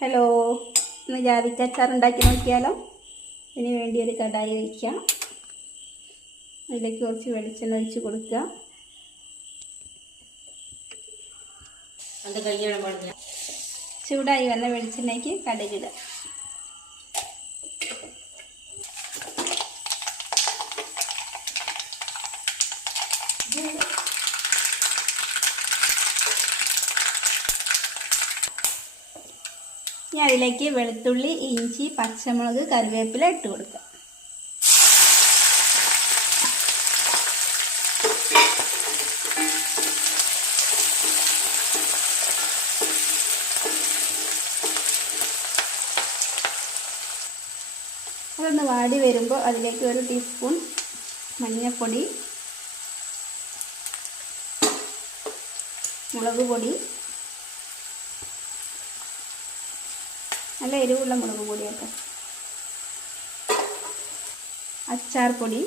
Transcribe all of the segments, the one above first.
Hello, ഇന്ന് ജാതിക്ക അച്ചാർ ഉണ്ടാക്കി നോക്കിയാലോ. ഇതിന് വേണ്ടി ഒരു കടായി വയ്ക്കുക. അതിലേക്ക് കുറച്ച് വെളിച്ചെണ്ണ ഒഴിച്ച് കൊടുക്കുക. ചൂടായി വന്ന വെളിച്ചെണ്ണയ്ക്ക് കടുകിടുക. ഇനി അതിലേക്ക് വെളുത്തുള്ളി, ഇഞ്ചി, പച്ചമുളക്, കറിവേപ്പില ഇട്ട് കൊടുക്കുക. അതൊന്ന് വാടി വരുമ്പോൾ അതിലേക്ക് 1 ടീസ്പൂൺ മഞ്ഞൾപ്പൊടി, മുളക് പൊടി, നല്ല എരിവുള്ള മുളക് പൊടിയൊക്കെ, അച്ചാർ പൊടി,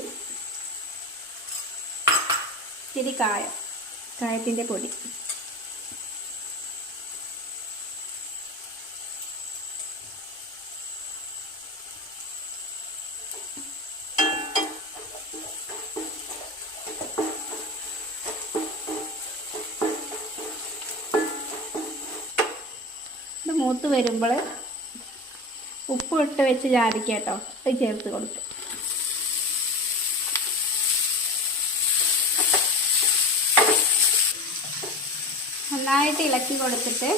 ഇത്തിരി കായത്തിൻ്റെ പൊടി, ഇത് മൂത്ത് വരുമ്പോൾ ഉപ്പ് ഇട്ട് വെച്ച് ജാതിക്ക കേട്ടോ, അത് ചേർത്ത് കൊടുക്കും. നന്നായിട്ട് ഇളക്കി കൊടുത്തിട്ട്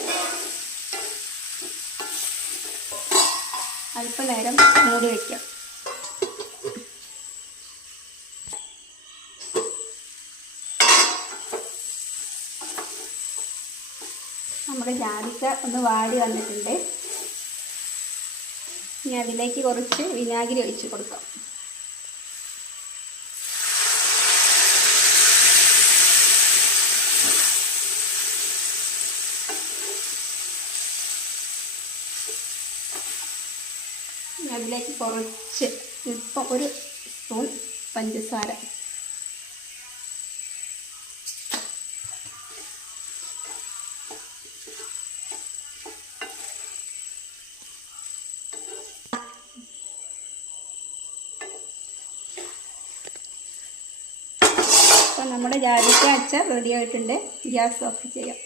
അല്പനേരം മൂടി വയ്ക്കാം. നമ്മുടെ ജാതിക്ക ഒന്ന് വാടി വന്നിട്ടുണ്ട്. ഇനി അതിലേക്ക് കുറച്ച് വിനാഗിരി ഒഴിച്ച് കൊടുക്കാം. അതിലേക്ക് കുറച്ച് ഇപ്പം 1 സ്പൂൺ പഞ്ചസാര, അപ്പോൾ നമ്മുടെ ജാതിക്ക അച്ചാർ റെഡി ആയിട്ടുണ്ട്. ഗ്യാസ് ഓഫ് ചെയ്യാം.